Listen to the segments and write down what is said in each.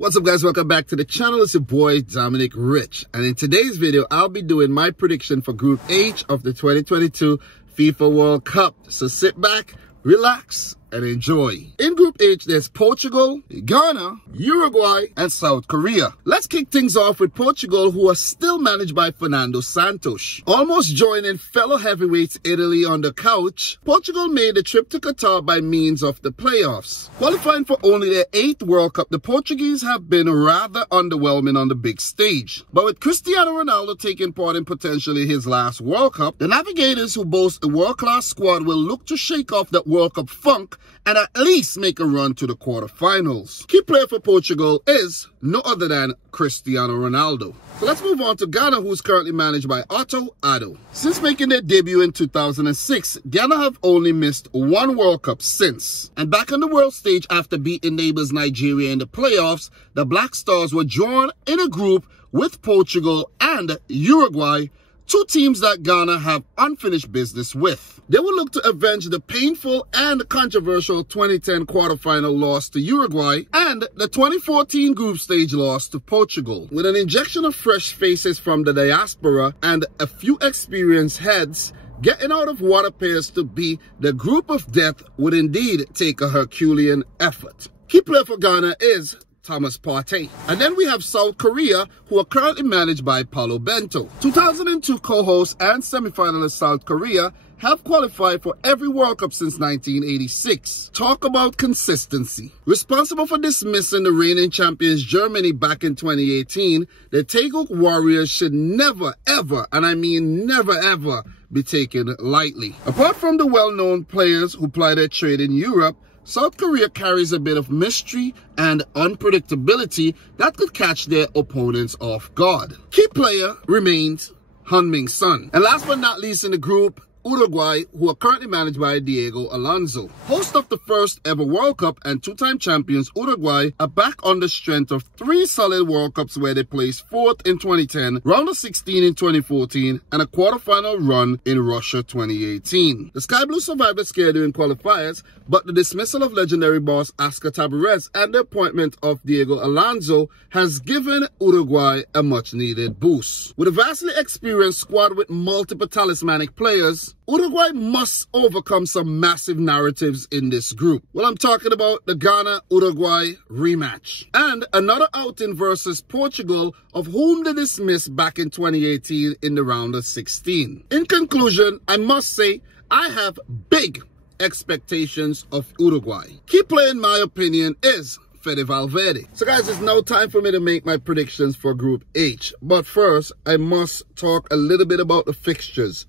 What's up, guys? Welcome back to the channel. It's your boy Dominic Rich, and in today's video I'll be doing my prediction for Group H of the 2022 FIFA World Cup. So sit back, relax, and enjoy. In Group H, there's Portugal, Ghana, Uruguay, and South Korea. Let's kick things off with Portugal, who are still managed by Fernando Santos. Almost joining fellow heavyweights Italy on the couch, Portugal made the trip to Qatar by means of the playoffs. Qualifying for only their 8th World Cup, the Portuguese have been rather underwhelming on the big stage. But with Cristiano Ronaldo taking part in potentially his last World Cup, the Navigators, who boast a world-class squad, will look to shake off that World Cup funk and at least make a run to the quarterfinals. Key player for Portugal is no other than Cristiano Ronaldo. So let's move on to Ghana, who's currently managed by Otto Addo. Since making their debut in 2006, Ghana have only missed one World Cup since. And back on the world stage after beating neighbors Nigeria in the playoffs, the Black Stars were drawn in a group with Portugal and Uruguay, two teams that Ghana have unfinished business with. They will look to avenge the painful and controversial 2010 quarterfinal loss to Uruguay and the 2014 group stage loss to Portugal. With an injection of fresh faces from the diaspora and a few experienced heads, getting out of what appears to be the group of death would indeed take a Herculean effort. Key player for Ghana is Thomas Partey. And then we have South Korea, who are currently managed by Paulo Bento. 2002 co-host and semi-finalist South Korea have qualified for every World Cup since 1986. Talk about consistency. Responsible for dismissing the reigning champions Germany back in 2018, the Taeguk Warriors should never ever, and I mean never ever, be taken lightly. Apart from the well-known players who ply their trade in Europe, South Korea carries a bit of mystery and unpredictability that could catch their opponents off guard. Key player remains Heung-min Son. And last but not least in the group, Uruguay, who are currently managed by Diego Alonso. Host of the first ever World Cup and two-time champions, Uruguay are back on the strength of 3 solid World Cups where they placed 4th in 2010, round of 16 in 2014, and a quarterfinal run in Russia 2018. The Sky Blue survived the scare during qualifiers, but the dismissal of legendary boss Oscar Tabarez and the appointment of Diego Alonso has given Uruguay a much-needed boost. With a vastly experienced squad with multiple talismanic players, Uruguay must overcome some massive narratives in this group. Well, I'm talking about the Ghana-Uruguay rematch and another outing versus Portugal, of whom they dismissed back in 2018 in the round of 16. In conclusion, I must say I have big expectations of Uruguay. Key player, in my opinion, is Fede Valverde. So guys, it's now time for me to make my predictions for Group H. But first, I must talk a little bit about the fixtures.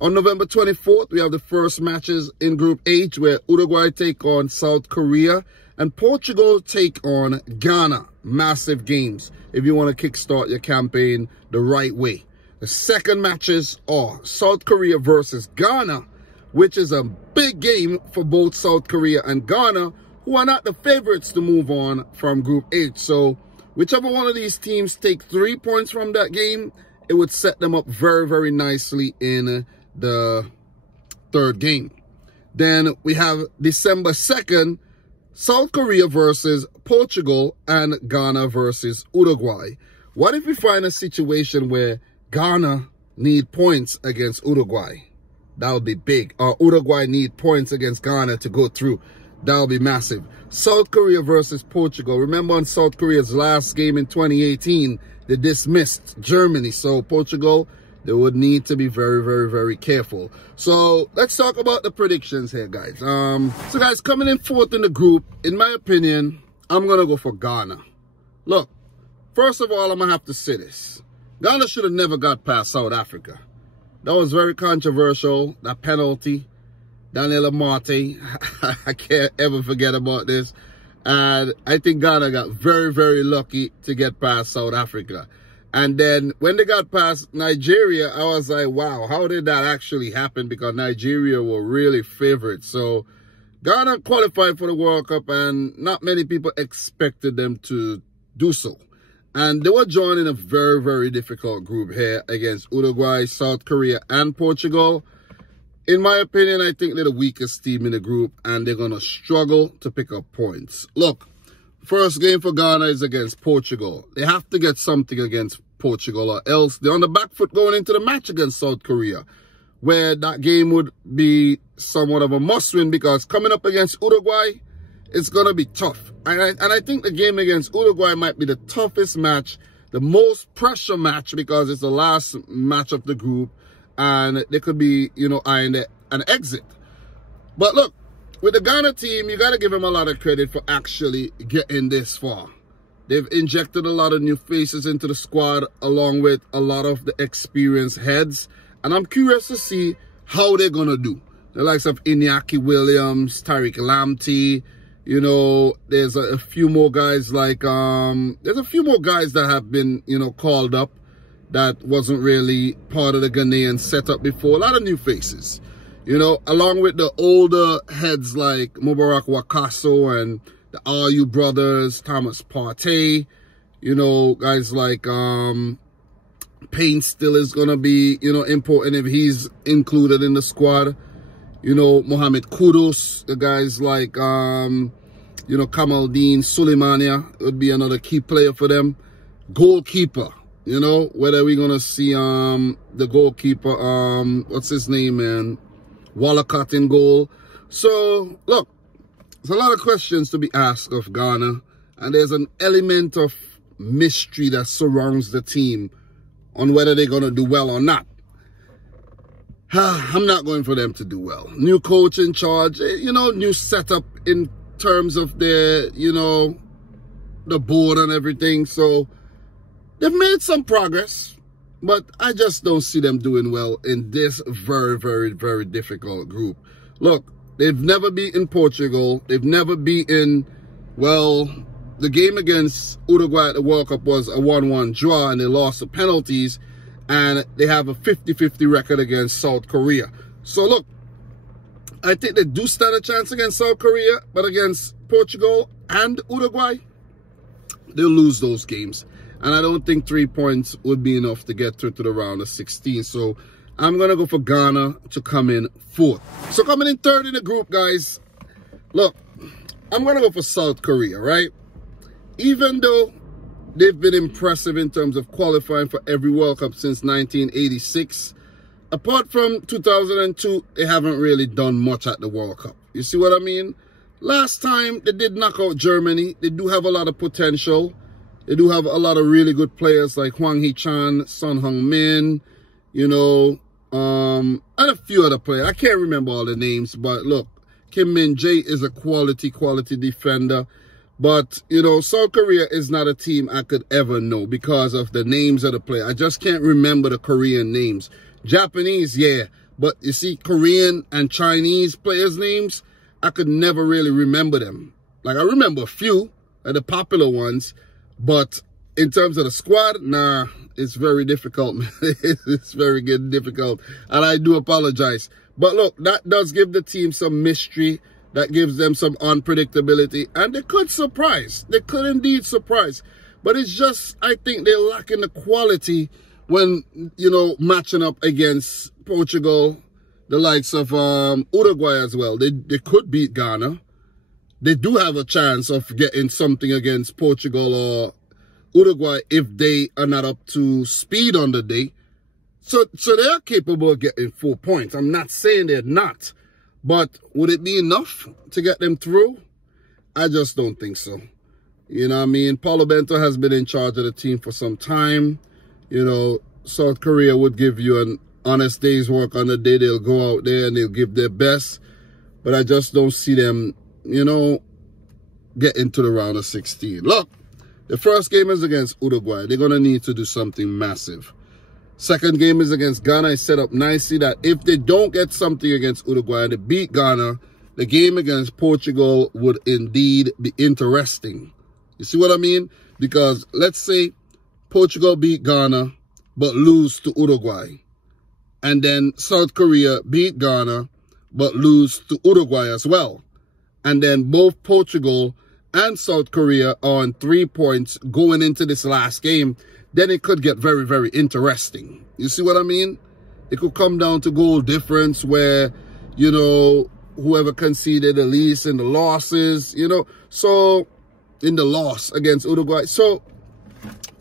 On November 24th, we have the first matches in Group H, where Uruguay take on South Korea and Portugal take on Ghana. Massive games if you want to kickstart your campaign the right way. The second matches are South Korea versus Ghana, which is a big game for both South Korea and Ghana, who are not the favorites to move on from Group H. So whichever one of these teams take 3 points from that game, it would set them up very, very nicely in the third game. Then we have December 2nd, South Korea versus Portugal and Ghana versus Uruguay. What if we find a situation where Ghana need points against Uruguay? That would be big. Or Uruguay need points against Ghana to go through. That would be massive. South Korea versus Portugal. Remember, on South Korea's last game in 2018, they dismissed Germany. So Portugal, they would need to be very, very, very careful. So let's talk about the predictions here, guys. So guys, coming in 4th in the group, in my opinion, I'm going to go for Ghana. Look, first of all, I'm going to have to say this. Ghana should have never got past South Africa. That was very controversial, that penalty. Daniel Amate, I can't ever forget about this. And I think Ghana got very, very lucky to get past South Africa. And then when they got past Nigeria, I was like, wow, how did that actually happen? Because Nigeria were really favorites. So Ghana qualified for the World Cup, and not many people expected them to do so. And they were joining a very, very difficult group here against Uruguay, South Korea, and Portugal. In my opinion, I think they're the weakest team in the group, and they're going to struggle to pick up points. Look, First game for Ghana is against Portugal. They have to get something against Portugal, or else they're on the back foot going into the match against South Korea, where that game would be somewhat of a must-win, because coming up against Uruguay, it's going to be tough. And I think the game against Uruguay might be the toughest match, the most pressure match, because it's the last match of the group, and they could be, you know, eyeing an exit. But look, with the Ghana team, you got to give them a lot of credit for actually getting this far. They've injected a lot of new faces into the squad, along with a lot of the experienced heads. And I'm curious to see how they're going to do. The likes of Iñaki Williams, Tariq Lamptey, you know, there's a few more guys like, there's a few more guys that have been, you know, called up that wasn't really part of the Ghanaian setup before. A lot of new faces. You know, along with the older heads like Mubarak Wakaso and the RU brothers, Thomas Partey, you know, guys like Payne still is going to be, you know, important if he's included in the squad. You know, Mohamed Kudus, the guys like, you know, Kamaldeen Suleimania would be another key player for them. Goalkeeper, you know, whether we're going to see the goalkeeper, what's his name, man? Wallacott in goal. So, look, there's a lot of questions to be asked of Ghana, and there's an element of mystery that surrounds the team on whether they're going to do well or not. I'm not going for them to do well. New coach in charge, you know, new setup in terms of their, you know, the board and everything. So, they've made some progress. But I just don't see them doing well in this very, very, very difficult group. Look, they've never beaten Portugal. They've never beaten, well, the game against Uruguay at the World Cup was a 1-1 draw, and they lost the penalties. And they have a 50-50 record against South Korea. So, look, I think they do stand a chance against South Korea, but against Portugal and Uruguay, they'll lose those games. And I don't think 3 points would be enough to get through to the round of 16. So I'm going to go for Ghana to come in fourth. So coming in third in the group, guys, look, I'm going to go for South Korea, right? Even though they've been impressive in terms of qualifying for every World Cup since 1986, apart from 2002, they haven't really done much at the World Cup. You see what I mean? Last time, they did knock out Germany. They do have a lot of potential. They do have a lot of really good players like Hwang Hee-chan, Son Heung-min, you know, and a few other players. I can't remember all the names, but look, Kim Min-jae is a quality defender. But, you know, South Korea is not a team I could ever know because of the names of the players. I just can't remember the Korean names. Japanese, yeah. But you see, Korean and Chinese players' names, I could never really remember them. Like, I remember a few of the popular ones. But in terms of the squad, nah, it's very difficult, man. It's very difficult. And I do apologize. But look, that does give the team some mystery. That gives them some unpredictability. And they could surprise. They could indeed surprise. But it's just, I think they're lacking the quality when, you know, matching up against Portugal, the likes of Uruguay as well. They could beat Ghana. They do have a chance of getting something against Portugal or Uruguay if they are not up to speed on the day. So they are capable of getting 4 points. I'm not saying they're not. But would it be enough to get them through? I just don't think so. You know what I mean? Paulo Bento has been in charge of the team for some time. You know, South Korea would give you an honest day's work on the day. They'll go out there and they'll give their best. But I just don't see them, you know, get into the round of 16. Look, the first game is against Uruguay. They're going to need to do something massive. Second game is against Ghana. It's set up nicely that if they don't get something against Uruguay and they beat Ghana, the game against Portugal would indeed be interesting. You see what I mean? Because let's say Portugal beat Ghana but lose to Uruguay. And then South Korea beat Ghana but lose to Uruguay as well. And then both Portugal and South Korea are on 3 points going into this last game. Then it could get very, very interesting. You see what I mean? It could come down to goal difference where, you know, whoever conceded the least in the losses, you know. So in the loss against Uruguay. So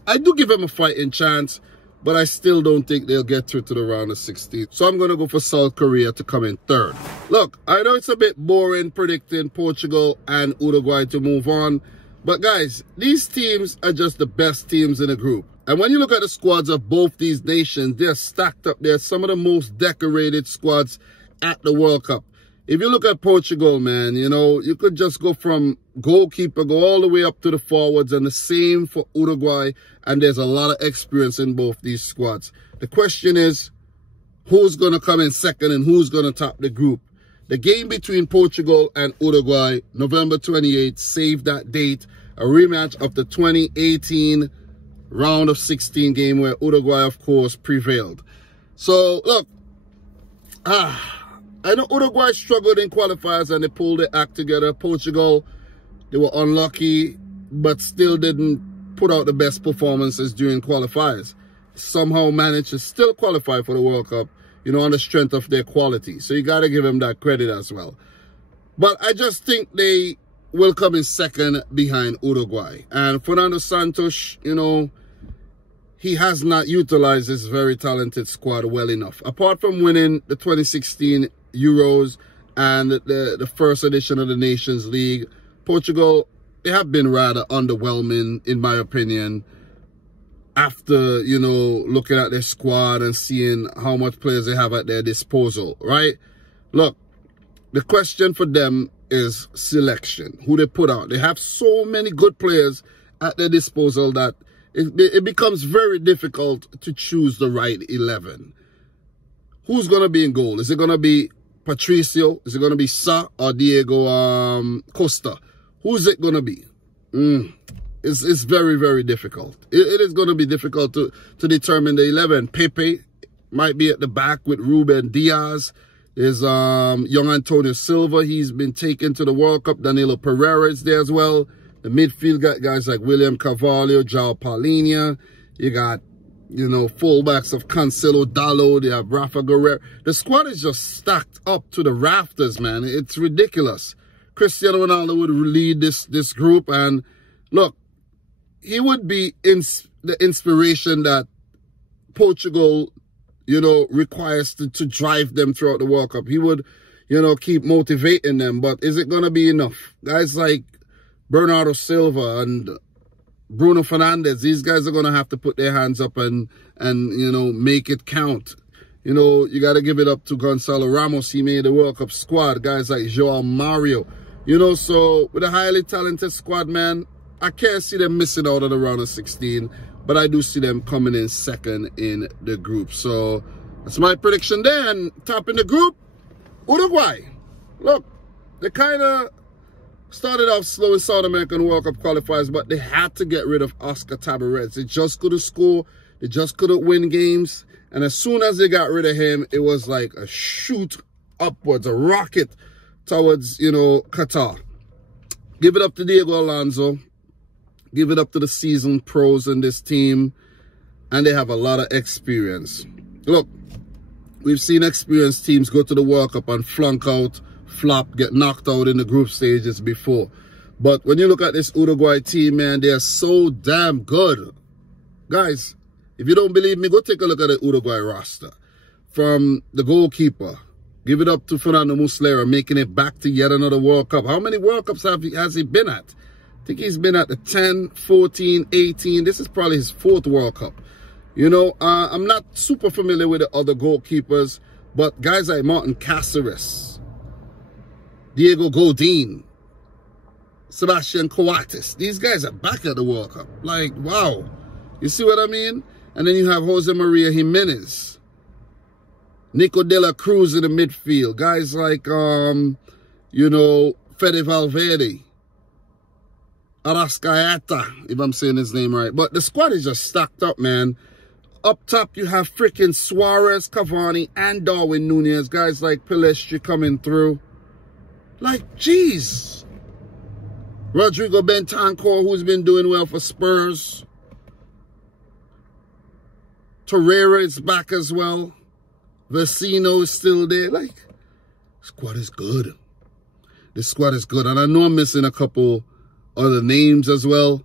I do give them a fighting chance, but I still don't think they'll get through to the round of 16. So I'm going to go for South Korea to come in third. Look, I know it's a bit boring predicting Portugal and Uruguay to move on, but guys, these teams are just the best teams in the group. And when you look at the squads of both these nations, they're stacked up. They're some of the most decorated squads at the World Cup. If you look at Portugal, man, you know, you could just go from goalkeeper, go all the way up to the forwards, and the same for Uruguay. And there's a lot of experience in both these squads. The question is, who's going to come in second and who's going to top the group? The game between Portugal and Uruguay, November 28th, save that date. A rematch of the 2018 round of 16 game where Uruguay, of course, prevailed. So, look, I know Uruguay struggled in qualifiers and they pulled their act together. Portugal, they were unlucky, but still didn't put out the best performances during qualifiers. Somehow managed to still qualify for the World Cup, you know, on the strength of their quality. So you got to give them that credit as well. But I just think they will come in second behind Uruguay. And Fernando Santos, you know, he has not utilized his very talented squad well enough. Apart from winning the 2016 Euros and the first edition of the Nations League, Portugal, they have been rather underwhelming, in my opinion, after, you know, looking at their squad and seeing how much players they have at their disposal, right? Look, the question for them is selection, who they put out. They have so many good players at their disposal that it becomes very difficult to choose the right 11. Who's going to be in goal? Is it going to be Patricio? Is it going to be Sa or Diego Costa? Who's it going to be? It's very, very difficult. It is going to be difficult to determine the 11. Pepe might be at the back with Ruben Diaz. There's young Antonio Silva. He's been taken to the World Cup. Danilo Pereira is there as well. The midfield got guys like William Carvalho, João Palhinha. You got, you know, fullbacks of Cancelo, Dalot. They have Rafa Guerrero. The squad is just stacked up to the rafters, man. It's ridiculous. Cristiano Ronaldo would lead this group. And look, he would be the inspiration that Portugal, you know, requires to drive them throughout the World Cup. He would, you know, keep motivating them. But is it going to be enough? Guys like Bernardo Silva and Bruno Fernandes, these guys are going to have to put their hands up and you know, make it count. You know, you got to give it up to Gonzalo Ramos. He made the World Cup squad. Guys like Joao Mario. You know, so with a highly talented squad, man, I can't see them missing out on the round of 16. But I do see them coming in second in the group. So that's my prediction there. And top in the group, Uruguay. Look, they kind of started off slow in South American World Cup qualifiers, but they had to get rid of Oscar Tabarez. They just couldn't score. They just couldn't win games. And as soon as they got rid of him, it was like a shoot upwards, a rocket towards, you know, Qatar. Give it up to Diego Alonso. Give it up to the seasoned pros in this team. And they have a lot of experience. Look, we've seen experienced teams go to the World Cup and flunk out, flop, get knocked out in the group stages before. But when you look at this Uruguay team, man, they're so damn good. Guys, if you don't believe me, go take a look at the Uruguay roster. From the goalkeeper, give it up to Fernando Muslera, making it back to yet another World Cup. How many World Cups has he been at? I think he's been at the 10, 14, 18. This is probably his 4th World Cup. You know, I'm not super familiar with the other goalkeepers, but guys like Martin Cáceres, Diego Godin, Sebastian Coates, these guys are back at the World Cup. Like, wow. You see what I mean? And then you have Jose Maria Jimenez, Nico de la Cruz in the midfield. Guys like, you know, Fede Valverde, Arrascaeta, if I'm saying his name right. But the squad is just stacked up, man. Up top, you have freaking Suarez, Cavani, and Darwin Núñez. Guys like Pelestri coming through. Like, jeez. Rodrigo Bentancur, who's been doing well for Spurs. Torreira is back as well. Vecino is still there. Like, squad is good. This squad is good. And I know I'm missing a couple other names as well.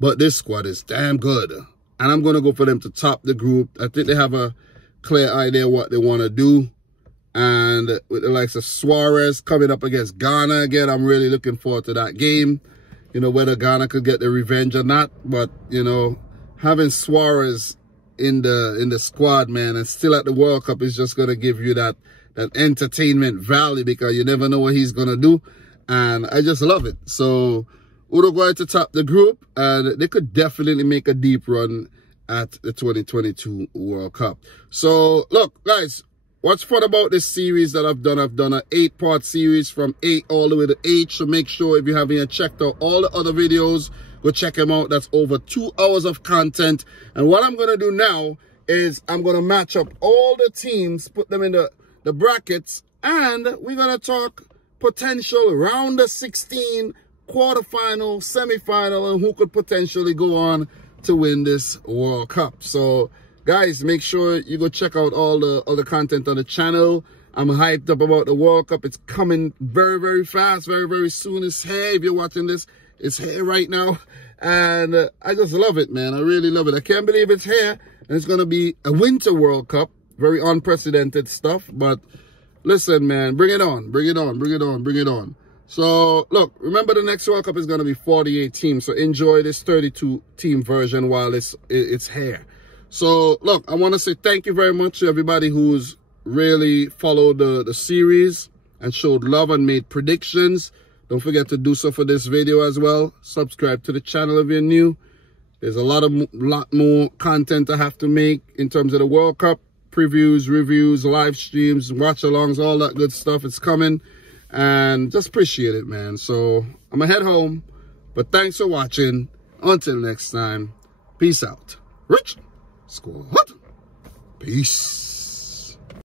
But this squad is damn good. And I'm going to go for them to top the group. I think they have a clear idea what they want to do. And with the likes of Suarez coming up against Ghana again, I'm really looking forward to that game. You know, whether Ghana could get the revenge or not. But, you know, having Suarez in the squad, man, and still at the World Cup is just going to give you that entertainment value, because you never know what he's going to do. And I just love it. So Uruguay to top the group, and they could definitely make a deep run at the 2022 World Cup. So look, guys, what's fun about this series that I've done an 8-part series from 8 all the way to H. So make sure if you haven't checked out all the other videos, go check them out. That's over 2 hours of content. And what I'm going to do now is I'm going to match up all the teams, put them in the brackets, and we're going to talk potential round of 16, quarterfinal, semifinal, and who could potentially go on to win this World Cup. So guys, make sure you go check out all the content on the channel. I'm hyped up about the World Cup. It's coming very, very fast, very, very soon. It's here. If you're watching this, it's here right now. And I just love it, man. I really love it. I can't believe it's here. And it's going to be a Winter World Cup. Very unprecedented stuff. But listen, man, bring it on. Bring it on. Bring it on. Bring it on. So, look, remember the next World Cup is going to be 48 teams. So enjoy this 32-team version while it's here. So, look, I want to say thank you very much to everybody who's really followed the series and showed love and made predictions. Don't forget to do so for this video as well. Subscribe to the channel if you're new. There's a lot more content I have to make in terms of the World Cup. Previews, reviews, live streams, watch-alongs, all that good stuff. It's coming. And just appreciate it, man. So, I'm going to head home. But thanks for watching. Until next time, peace out. Rich Squad. Peace.